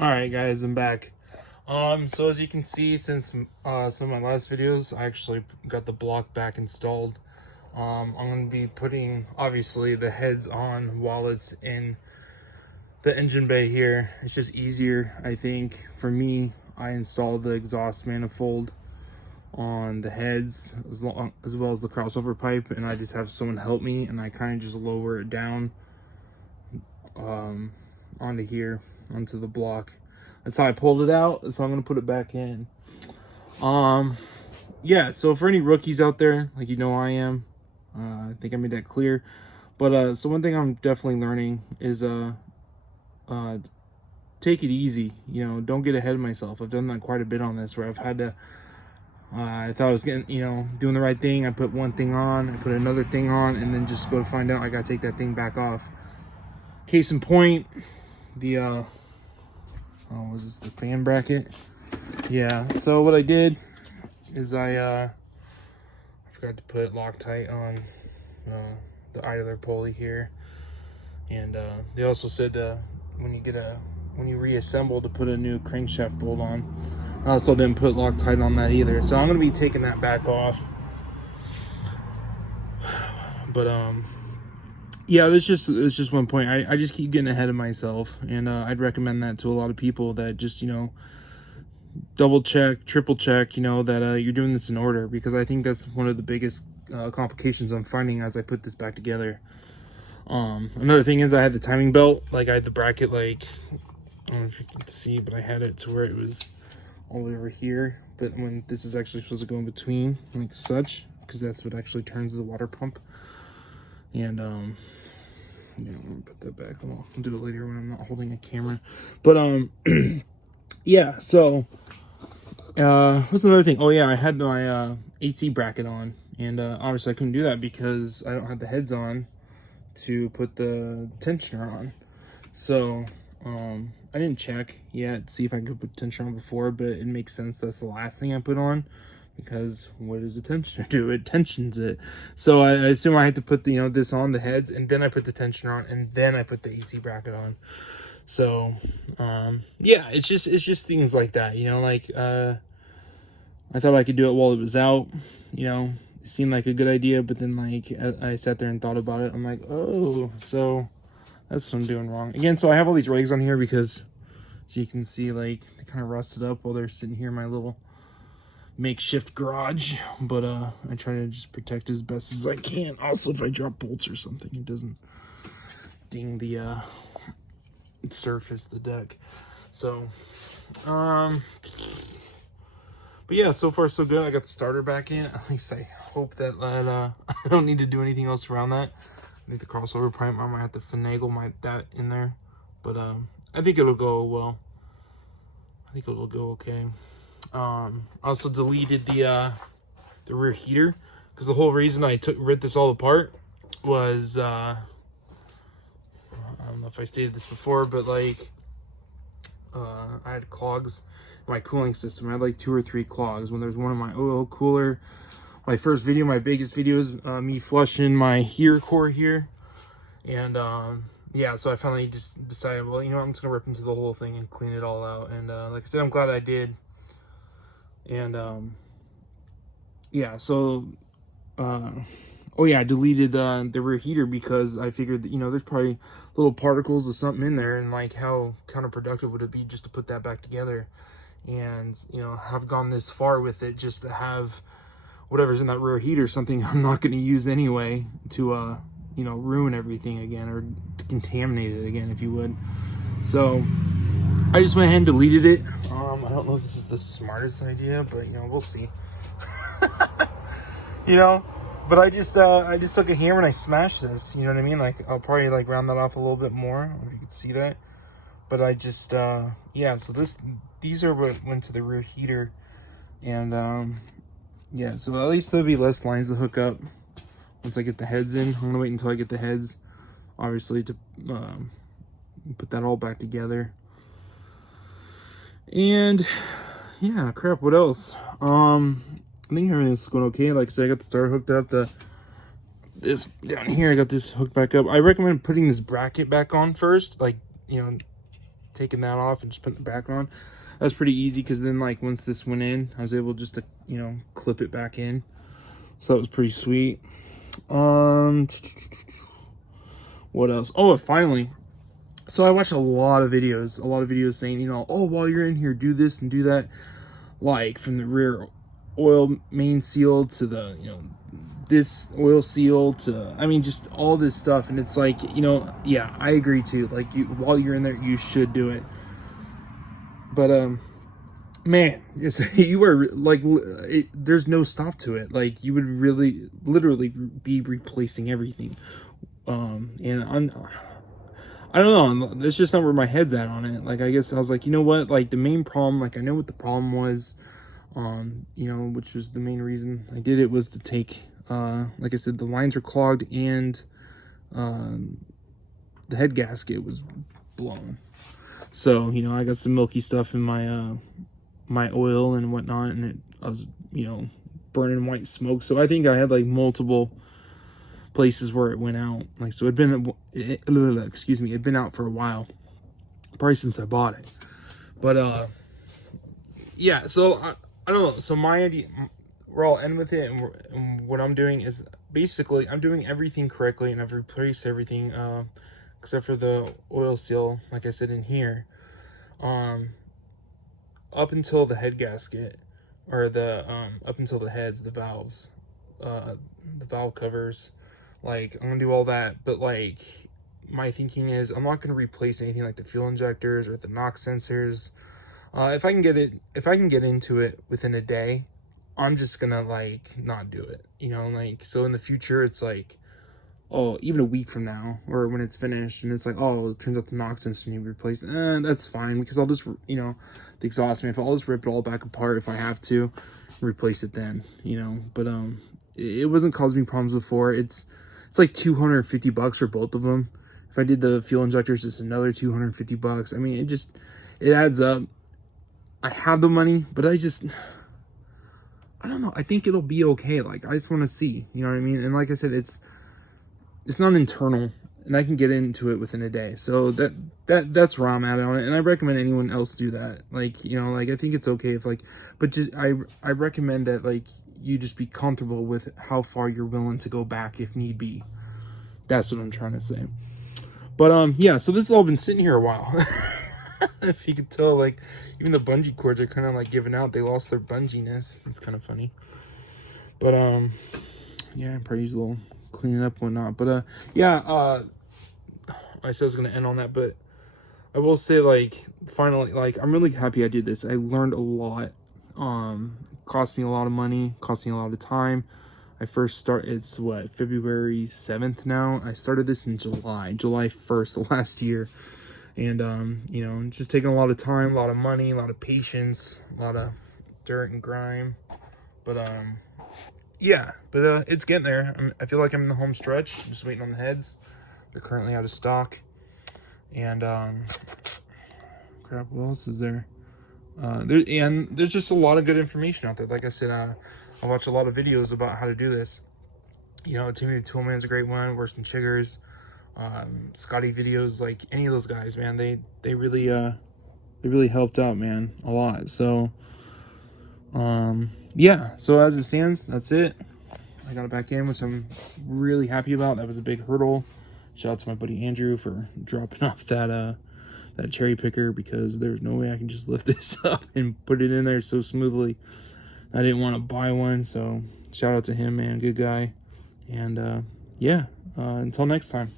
All right, guys, I'm back. So as you can see, since some of my last videos, I actually got the block back installed. I'm going to be putting, obviously, the heads on while it's in the engine bay here. It's just easier, I think. For me, I installed the exhaust manifold on the heads as well as the crossover pipe, and I just have someone help me, and I kind of just lower it down onto here, onto the block. That's how I pulled it out, so I'm gonna put it back in. Yeah, so for any rookies out there, like, you know, I am, I think I made that clear. But so one thing I'm definitely learning is take it easy. You know, don't get ahead of myself. I've done that quite a bit on this, where I've had to I thought I was getting, you know, doing the right thing. I put one thing on, I put another thing on, and then just go to find out I gotta take that thing back off. Case in point, the was this the fan bracket? Yeah, so what I did is I forgot to put Loctite on the idler pulley here. And they also said when you reassemble, to put a new crankshaft bolt on. I also didn't put Loctite on that either, so I'm gonna be taking that back off. But yeah, it's just one point. I just keep getting ahead of myself, and I'd recommend that to a lot of people, that just, you know, double check, triple check, you know, that you're doing this in order, because I think that's one of the biggest complications I'm finding as I put this back together. Another thing is I had the timing belt, like I had the bracket, like, I don't know if you can see, but I had it to where it was all over here, but when this is actually supposed to go in between, like such, because that's what actually turns the water pump. And yeah, I'm gonna put that back. I'll do it later when I'm not holding a camera. But yeah, so what's another thing? Oh yeah, I had my AC bracket on, and obviously I couldn't do that because I don't have the heads on to put the tensioner on. So I didn't check yet to see if I could put tensioner on before, but it makes sense that's the last thing I put on, because what does the tensioner do? It tensions it. So I assume I had to put the, you know, this on the heads, and then I put the tensioner on, and then I put the AC bracket on. So yeah, it's just things like that, you know, like I thought I could do it while it was out, you know. It seemed like a good idea, but then, like, I sat there and thought about it. I'm like, oh, so that's what I'm doing wrong again. So I have all these rags on here because, as you can see, like, they kind of rusted up while they're sitting here in my little makeshift garage. But I try to just protect as best as I can. Also, if I drop bolts or something, it doesn't ding the surface, the deck. So but yeah, so far so good. I got the starter back in. At least I hope that I don't need to do anything else around that. I think the crossover pipe, I might have to finagle that in there, but I think it'll go well. I think it'll go okay. I also deleted the rear heater, because the whole reason I ripped this all apart was I don't know if I stated this before, but like I had clogs in my cooling system. I had like 2 or 3 clogs. When there's one in my oil cooler, my first video, my biggest video is me flushing my heater core here. And yeah, so I finally just decided, well, you know what, I'm just gonna rip into the whole thing and clean it all out. And like I said, I'm glad I did. And yeah, so oh yeah, I deleted the rear heater because I figured that, you know, there's probably little particles of something in there, and like, how counterproductive would it be just to put that back together? And, you know, have gone this far with it just to have whatever's in that rear heater, something I'm not going to use anyway, to you know, ruin everything again, or to contaminate it again, if you would. So I just went ahead and deleted it. I don't know if this is the smartest idea, but, you know, we'll see. You know, but I just took a hammer and I smashed this, you know what I mean? Like, I'll probably like round that off a little bit more, I don't know if you can see that. But I just yeah, so these are what went to the rear heater. And yeah, so at least there'll be less lines to hook up once I get the heads in. I'm gonna wait until I get the heads, obviously, to put that all back together. And yeah, crap, what else? I think everything's going okay. Like I said, I got the starter hooked up. This down here, I got this hooked back up. I recommend putting this bracket back on first, like, you know, taking that off and just putting it back on. That was pretty easy, because then like once this went in, I was able just to, you know, clip it back in. So that was pretty sweet. What else? Oh, finally. So I watched a lot of videos saying, you know, oh, while you're in here, do this and do that. Like from the rear oil main seal to the, you know, this oil seal to, I mean, just all this stuff. And it's like, you know, yeah, I agree too. Like, while you're in there, you should do it. But man, you are like, there's no stop to it. Like, you would really literally be replacing everything. And I don't know, that's just not where my head's at on it. Like, I guess I was like, you know what, like the main problem, like I know what the problem was, you know, which was the main reason I did it, was to take, like I said, the lines were clogged, and the head gasket was blown. So, you know, I got some milky stuff in my my oil and whatnot, and I was, you know, burning white smoke. So I think I had like multiple places where it went out. Like, so it'd been out for a while, probably since I bought it. But yeah, so I don't know. So my idea, where I'll end with it, and what I'm doing is basically I'm doing everything correctly, and I've replaced everything except for the oil seal, like I said, in here, up until the head gasket, or the up until the heads, the valves, the valve covers. Like, I'm gonna do all that, but like my thinking is I'm not gonna replace anything like the fuel injectors or the NOx sensors. If I can get into it within a day, I'm just gonna like not do it, you know. Like, so in the future, it's like, oh, even a week from now, or when it's finished, and it's like, oh, it turns out the NOx sensor needs to be replaced, that's fine, because I'll just, you know, the exhaust manifold, I'll just rip it all back apart if I have to, replace it then, you know. But it wasn't causing me problems before. It's like $250 for both of them. If I did the fuel injectors, it's another $250. I mean, it adds up. I have the money, but I don't know. I think it'll be okay. Like, I just want to see, you know what I mean? And like I said, it's not internal, and I can get into it within a day. So that's where I'm at on it. And I recommend anyone else do that. Like, you know, like, I think it's okay if, like, but just, I recommend that, like, you just be comfortable with how far you're willing to go back if need be. That's what I'm trying to say. But yeah, so this has all been sitting here a while. If you could tell, like, even the bungee cords are kind of like giving out. They lost their bunginess. It's kind of funny. But yeah, probably use a little cleaning up and whatnot. But yeah, I said I was gonna end on that, but I will say, like, finally, like, I'm really happy I did this. I learned a lot. Cost me a lot of money, cost me a lot of time. I first it's what, February 7th now. I started this in July 1st last year. And you know, just taking a lot of time, a lot of money, a lot of patience, a lot of dirt and grime. But yeah, but it's getting there. I feel like I'm in the home stretch. I'm just waiting on the heads. They're currently out of stock. And crap, what else is there? There's just a lot of good information out there. Like I said, I watch a lot of videos about how to do this. You know, Timmy the Toolman's a great one. Worse Chiggers, Scotty videos, like any of those guys, man. They really helped out, man, a lot. So yeah. So as it stands, that's it. I got it back in, which I'm really happy about. That was a big hurdle. Shout out to my buddy Andrew for dropping off that cherry picker, because there's no way I can just lift this up and put it in there so smoothly. I didn't want to buy one, so shout out to him, man. Good guy. And yeah, until next time.